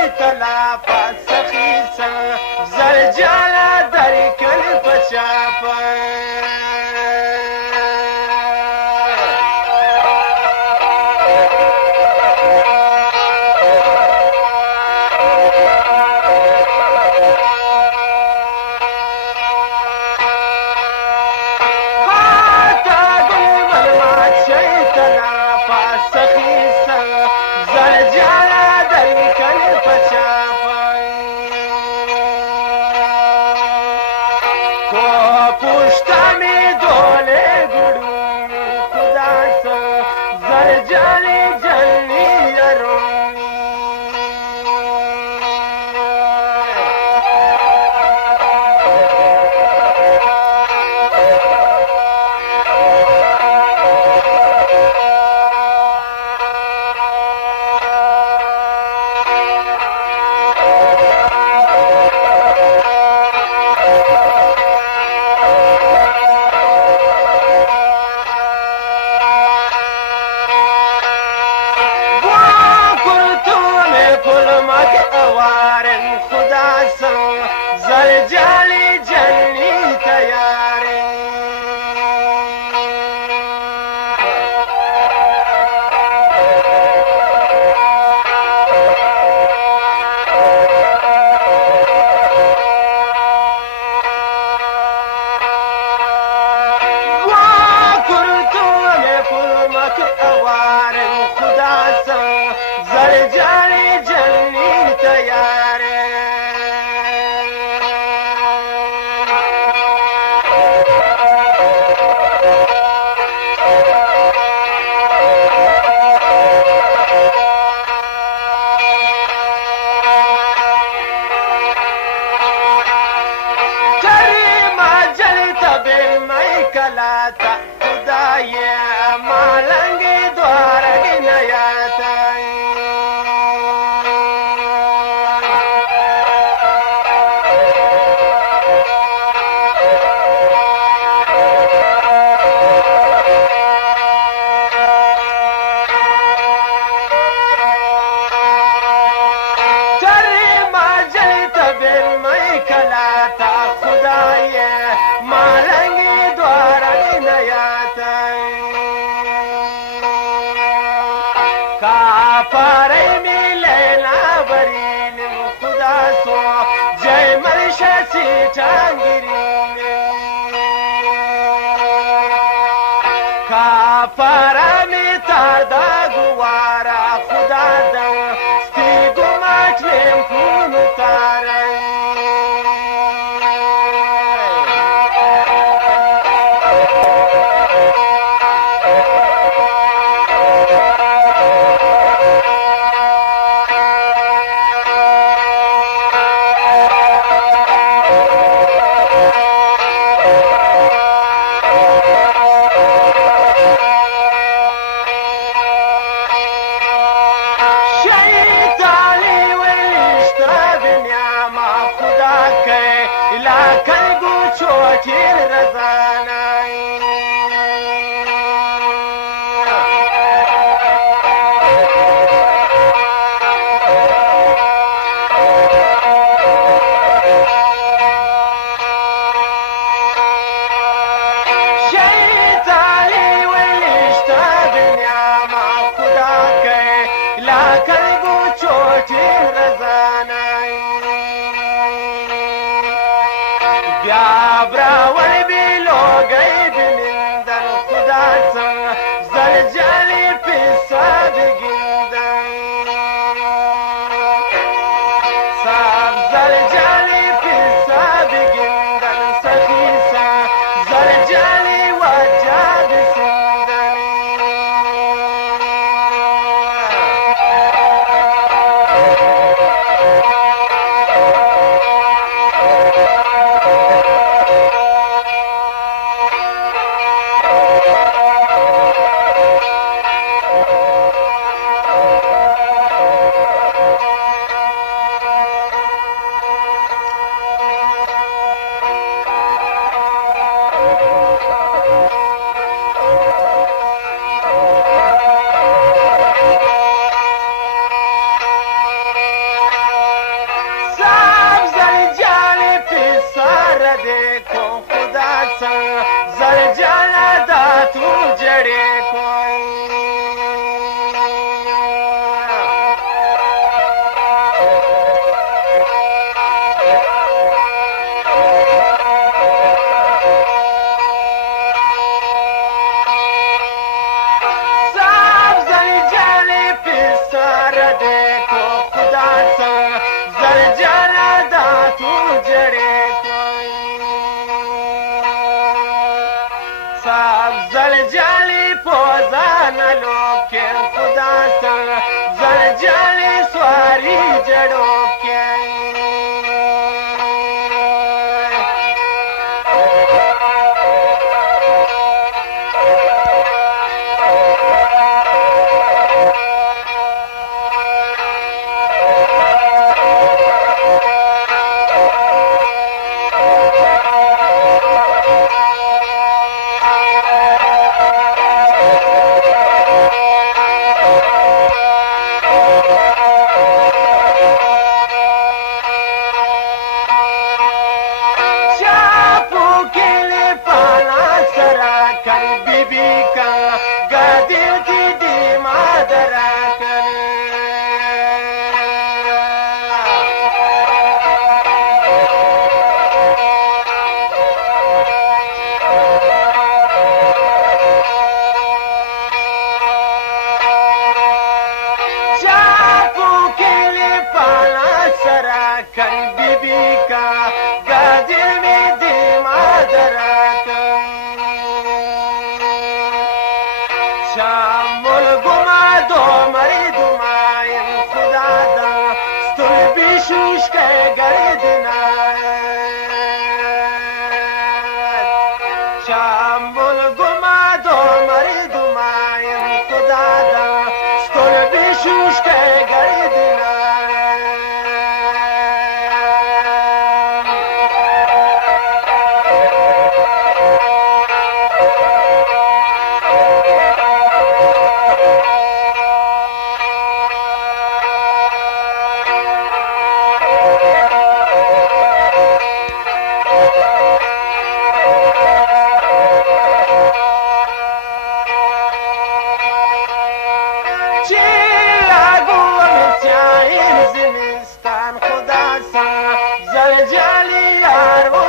شيطلا فسخيسا زرجالا درك الفشافا زرجالي جني تياري وكرتوني فلمك أوار خدا سا زرجالي جني تياري कलाता खुदाये मालंगी द्वारा गिनयाता चरी माजल तबे मैं कलाता खुदाये मालंगी कापारे मिलेना बरीन खुदा सो जय मलशसी चांगिरीन कापारा में तादा गुवारा खुदा दम स्ती गुमाच में फूल तारा छोटी रजाना शैतानी वलिश्ता दुनियामा खुदा के लाकर गो छोटी रजाना ब्रावल भी लोग बिनिंदन खुदा जलजली पिसा गिंदन सब जलजली पिसा गिंदन सखी सा जलजली वजह सिंदन देखो खुदा सा जल जला दा तू जड़े सब जल जाली पोजा न लोके खुदा सा जल जाली स्वारी जड़ों के زل جالی یار